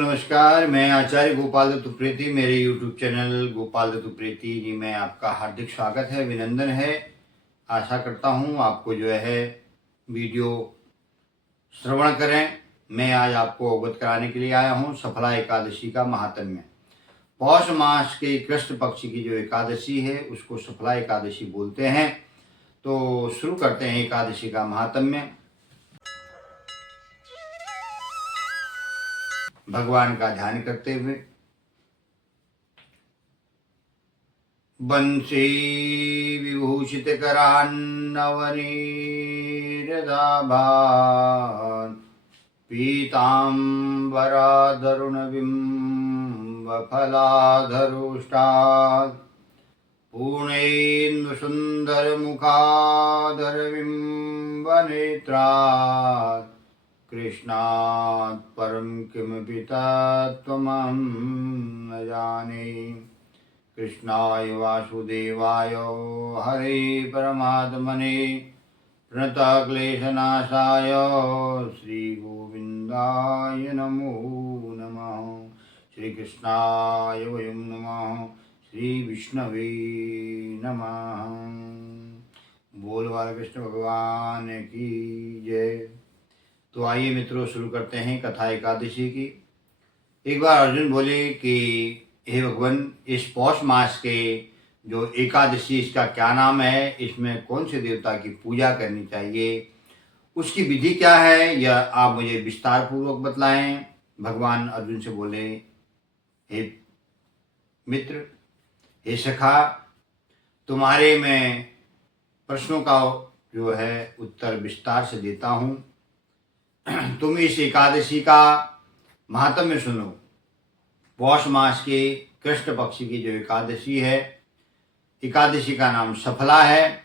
नमस्कार, मैं आचार्य गोपाल दत्त उप्रेती, मेरे YouTube चैनल गोपाल दत्त उप्रेती जी में आपका हार्दिक स्वागत है, अभिनंदन है। आशा करता हूँ आपको जो है वीडियो श्रवण करें। मैं आज आपको अवगत कराने के लिए आया हूँ सफला एकादशी का महात्म्य। पौष मास के कृष्ण पक्ष की जो एकादशी है उसको सफला एकादशी बोलते हैं। तो शुरू करते हैं एकादशी का महात्म्य। भगवान का ध्यान करते हुए बंसी विभूषित करान्नवनीरदाभान् पीताम्बराधरुणबिम्बफलाधरुष्टात् पूर्णेन्दुसुन्दरमुखाधरबिम्बनेत्रात् कृष्णात् परं किमपि तत्त्वमहं न जाने। कृष्णाय वासुदेवाय हरे परमात्मने प्रणतक्लेशनाशाय श्रीगोविन्दाय नमो नमः। श्रीकृष्णाय वयं नमः। श्रीविष्णवे नमः। बोल बालकृष्ण भगवान की जय। तो आइए मित्रों, शुरू करते हैं कथा एकादशी की। एक बार अर्जुन बोले कि हे भगवान, इस पौष मास के जो एकादशी, इसका क्या नाम है, इसमें कौन से देवता की पूजा करनी चाहिए, उसकी विधि क्या है, यह आप मुझे विस्तार पूर्वक बतलाएं। भगवान अर्जुन से बोले, हे मित्र, हे सखा, तुम्हारे मैं प्रश्नों का जो है उत्तर विस्तार से देता हूँ। तुम इस एकादशी का महात्म्य सुनो। पौष मास के कृष्ण पक्ष की जो एकादशी है, एकादशी का नाम सफला है।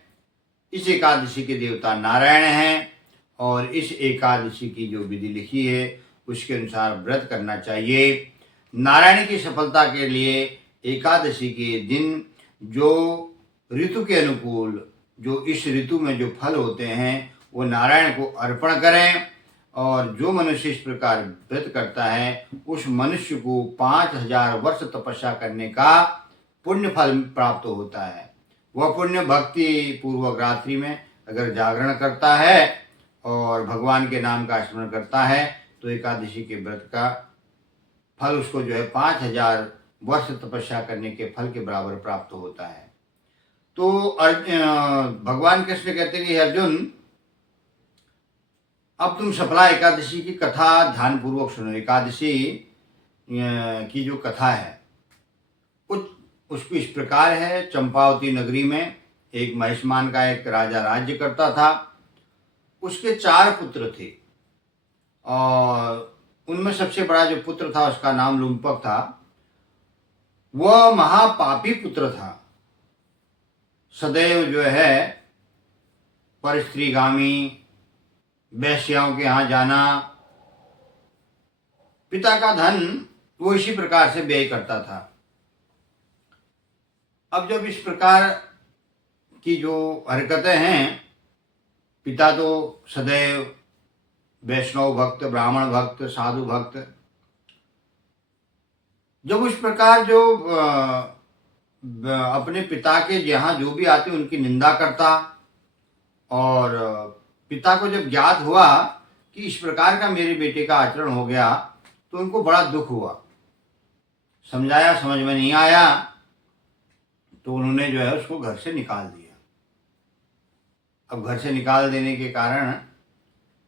इस एकादशी के देवता नारायण हैं और इस एकादशी की जो विधि लिखी है उसके अनुसार व्रत करना चाहिए। नारायण की सफलता के लिए एकादशी के दिन जो ऋतु के अनुकूल, जो इस ऋतु में जो फल होते हैं वो नारायण को अर्पण करें। और जो मनुष्य इस प्रकार व्रत करता है उस मनुष्य को 5000 वर्ष तपस्या करने का पुण्य फल प्राप्त होता है। वह पुण्य भक्ति पूर्वक रात्रि में अगर जागरण करता है और भगवान के नाम का स्मरण करता है तो एकादशी के व्रत का फल उसको जो है 5000 वर्ष तपस्या करने के फल के बराबर प्राप्त होता है। तो भगवान कृष्ण कहते हैं कि अर्जुन, अब तुम सफला एकादशी की कथा ध्यान पूर्वक सुनो। एकादशी की जो कथा है उसको इस प्रकार है। चंपावती नगरी में एक महिष्मान का एक राजा राज्य करता था। उसके 4 पुत्र थे और उनमें सबसे बड़ा जो पुत्र था उसका नाम लुम्पक था। वह महापापी पुत्र था। सदैव जो है परस्त्रीगामी, वैश्याओं के यहाँ जाना, पिता का धन वो इसी प्रकार से व्यय करता था। अब जब इस प्रकार की जो हरकतें हैं, पिता तो सदैव वैष्णव भक्त, ब्राह्मण भक्त, साधु भक्त, जब उस प्रकार जो अपने पिता के यहाँ जो भी आते उनकी निंदा करता और पिता को जब ज्ञात हुआ कि इस प्रकार का मेरे बेटे का आचरण हो गया तो उनको बड़ा दुख हुआ। समझाया, समझ में नहीं आया तो उन्होंने जो है उसको घर से निकाल दिया। अब घर से निकाल देने के कारण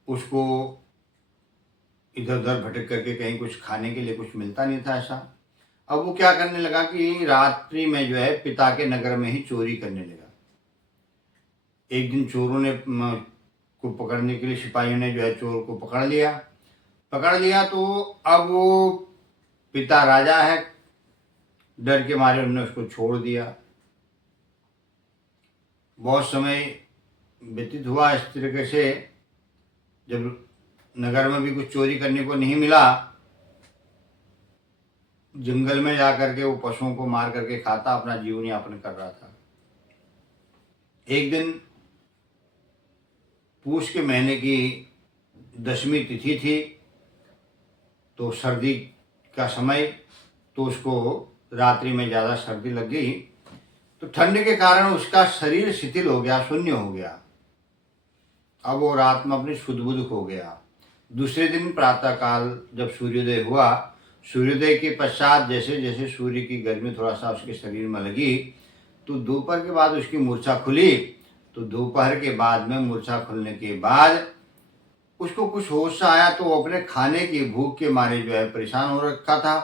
उसको इधर उधर भटक करके कहीं कुछ खाने के लिए कुछ मिलता नहीं था ऐसा। अब वो क्या करने लगा कि रात्रि में जो है पिता के नगर में ही चोरी करने लगा। एक दिन चोरों ने को पकड़ने के लिए सिपाहियों ने जो है चोर को पकड़ लिया तो अब वो पिता राजा है, डर के मारे उन्होंने उसको छोड़ दिया। बहुत समय व्यतीत हुआ इस तरीके से। जब नगर में भी कुछ चोरी करने को नहीं मिला, जंगल में जाकर के वो पशुओं को मार करके खाता, अपना जीवन यापन कर रहा था। एक दिन पूष के महीने की 10वीं तिथि थी तो सर्दी का समय, तो उसको रात्रि में ज़्यादा सर्दी लग गई, तो ठंड के कारण उसका शरीर शिथिल हो गया, शून्य हो गया। अब वो रात में अपनी सुध बुध खो गया। दूसरे दिन प्रातःकाल जब सूर्योदय हुआ, सूर्योदय के पश्चात जैसे जैसे सूर्य की गर्मी थोड़ा सा उसके शरीर में लगी, तो दोपहर के बाद उसकी मूर्छा खुली। तो दोपहर के बाद में मूर्छा खुलने के बाद उसको कुछ होश आया, तो वो अपने खाने की भूख के मारे जो है परेशान हो रखा था।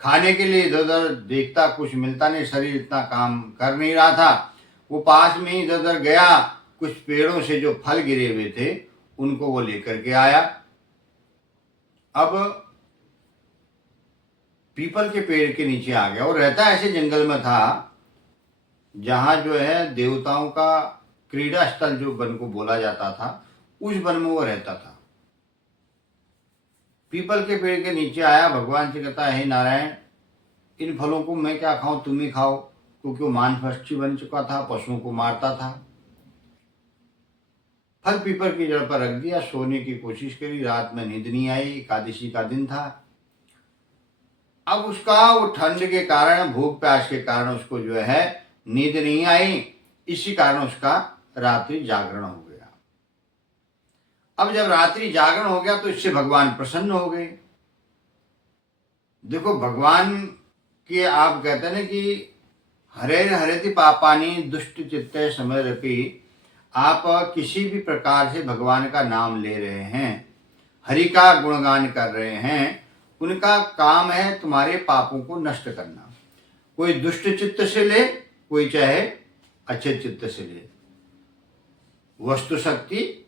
खाने के लिए इधर उधर देखता, कुछ मिलता नहीं, शरीर इतना काम कर नहीं रहा था। वो पास में ही इधर उधर गया, कुछ पेड़ों से जो फल गिरे हुए थे उनको वो लेकर के आया। अब पीपल के पेड़ के नीचे आ गया। और रहता ऐसे जंगल में था जहां जो है देवताओं का क्रीड़ा स्थल जो वन को बोला जाता था, उस वन में वो रहता था। पीपल के पेड़ के नीचे आया, भगवान से कहता है, हे नारायण, इन फलों को मैं क्या खाऊं, तुम ही खाओ, क्योंकि वो मांसभक्षी बन चुका था, पशुओं को मारता था। फल पीपल की जड़ पर रख दिया, सोने की कोशिश करी, रात में नींद नहीं आई, एकादशी का दिन था। अब उसका वो ठंड के कारण, भूख प्यास के कारण उसको जो है नींद नहीं आई, इसी कारण उसका रात्रि जागरण हो गया। अब जब रात्रि जागरण हो गया तो इससे भगवान प्रसन्न हो गए। देखो, भगवान के आप कहते हैं ना कि हरे हरेति पापानि दुष्ट चित्ते समरपि, आप किसी भी प्रकार से भगवान का नाम ले रहे हैं, हरि का गुणगान कर रहे हैं, उनका काम है तुम्हारे पापों को नष्ट करना। कोई दुष्ट चित्त से ले, कोई चाहे अच्छे चित्त से ले। वस्तु शक्ति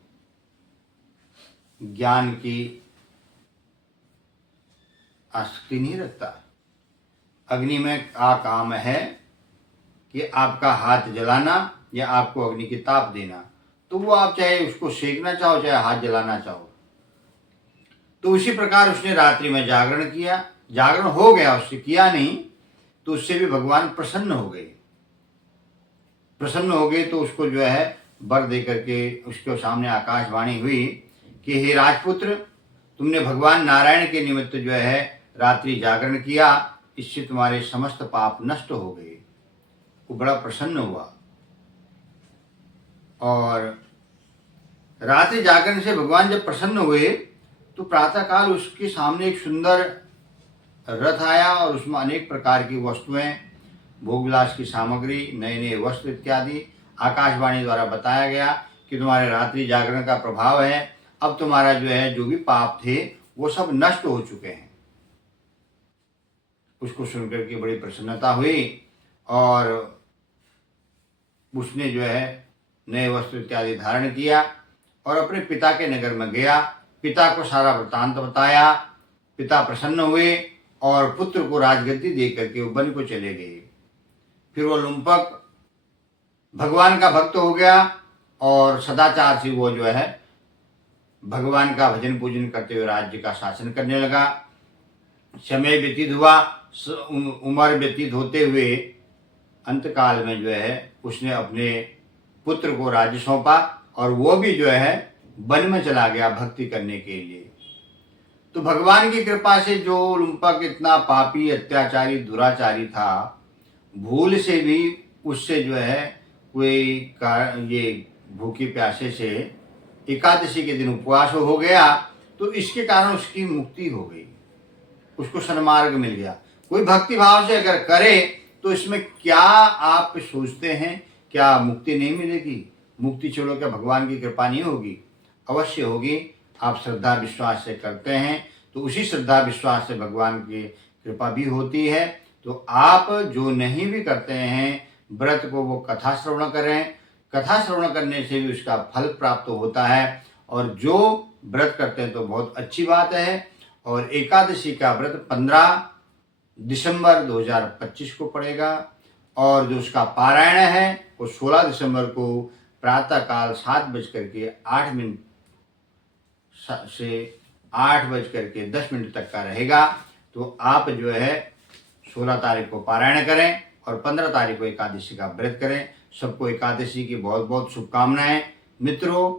ज्ञान की आसक्ति नहीं रखता। अग्नि में का काम है कि आपका हाथ जलाना या आपको अग्नि की ताप देना, तो वो आप चाहे उसको सेकना चाहो, चाहे हाथ जलाना चाहो। तो उसी प्रकार उसने रात्रि में जागरण किया, जागरण हो गया, उससे किया नहीं, तो उससे भी भगवान प्रसन्न हो गए। प्रसन्न हो गए तो उसको जो है वर दे करके उसके सामने आकाशवाणी हुई कि हे राजपुत्र, तुमने भगवान नारायण के निमित्त जो है रात्रि जागरण किया, इससे तुम्हारे समस्त पाप नष्ट हो गए। वो बड़ा प्रसन्न हुआ। और रात्रि जागरण से भगवान जब प्रसन्न हुए तो प्रातःकाल उसके सामने एक सुंदर रथ आया और उसमें अनेक प्रकार की वस्तुएं, भोगविलास की सामग्री, नए नए वस्त्र इत्यादि आकाशवाणी द्वारा बताया गया कि तुम्हारे रात्रि जागरण का प्रभाव है, अब तुम्हारा जो है जो भी पाप थे वो सब नष्ट हो चुके हैं। उसको सुनकर के बड़ी प्रसन्नता हुई और उसने जो है नए वस्त्र इत्यादि धारण किया और अपने पिता के नगर में गया। पिता को सारा वृतांत बताया। पिता प्रसन्न हुए और पुत्र को राजगद्दी दे करके वो वन को चले गए। फिर वो लुम्पक भगवान का भक्त हो गया और सदाचार से वो जो है भगवान का भजन पूजन करते हुए राज्य का शासन करने लगा। समय व्यतीत हुआ, उम्र व्यतीत होते हुए अंतकाल में जो है उसने अपने पुत्र को राज्य सौंपा और वो भी जो है वन में चला गया भक्ति करने के लिए। तो भगवान की कृपा से जो लुम्पक इतना पापी, अत्याचारी, दुराचारी था, भूल से भी उससे जो है कोई कारण ये भूखे प्यासे से एकादशी के दिन उपवास हो गया, तो इसके कारण उसकी मुक्ति हो गई, उसको सन्मार्ग मिल गया। कोई भक्ति भाव से अगर करे तो इसमें क्या आप सोचते हैं, क्या मुक्ति नहीं मिलेगी? मुक्ति चलो क्या भगवान की कृपा नहीं होगी? अवश्य होगी। आप श्रद्धा विश्वास से करते हैं तो उसी श्रद्धा विश्वास से भगवान की कृपा भी होती है। तो आप जो नहीं भी करते हैं व्रत को, वो कथा श्रवण करें। कथा श्रवण करने से भी उसका फल प्राप्त होता है। और जो व्रत करते हैं तो बहुत अच्छी बात है। और एकादशी का व्रत 15 दिसंबर 2025 को पड़ेगा और जो उसका पारायण है वो 16 दिसंबर को प्रातःकाल 7:08 से 8:10 तक का रहेगा। तो आप जो है 16 तारीख को पारायण करें और 15 तारीख को एकादशी का व्रत करें। सबको एकादशी की बहुत बहुत शुभकामनाएं। मित्रों,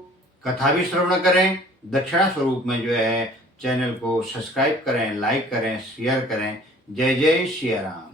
कथा भी श्रवण करें। दक्षिणा स्वरूप में जो है चैनल को सब्सक्राइब करें, लाइक करें, शेयर करें। जय जय श्री राम।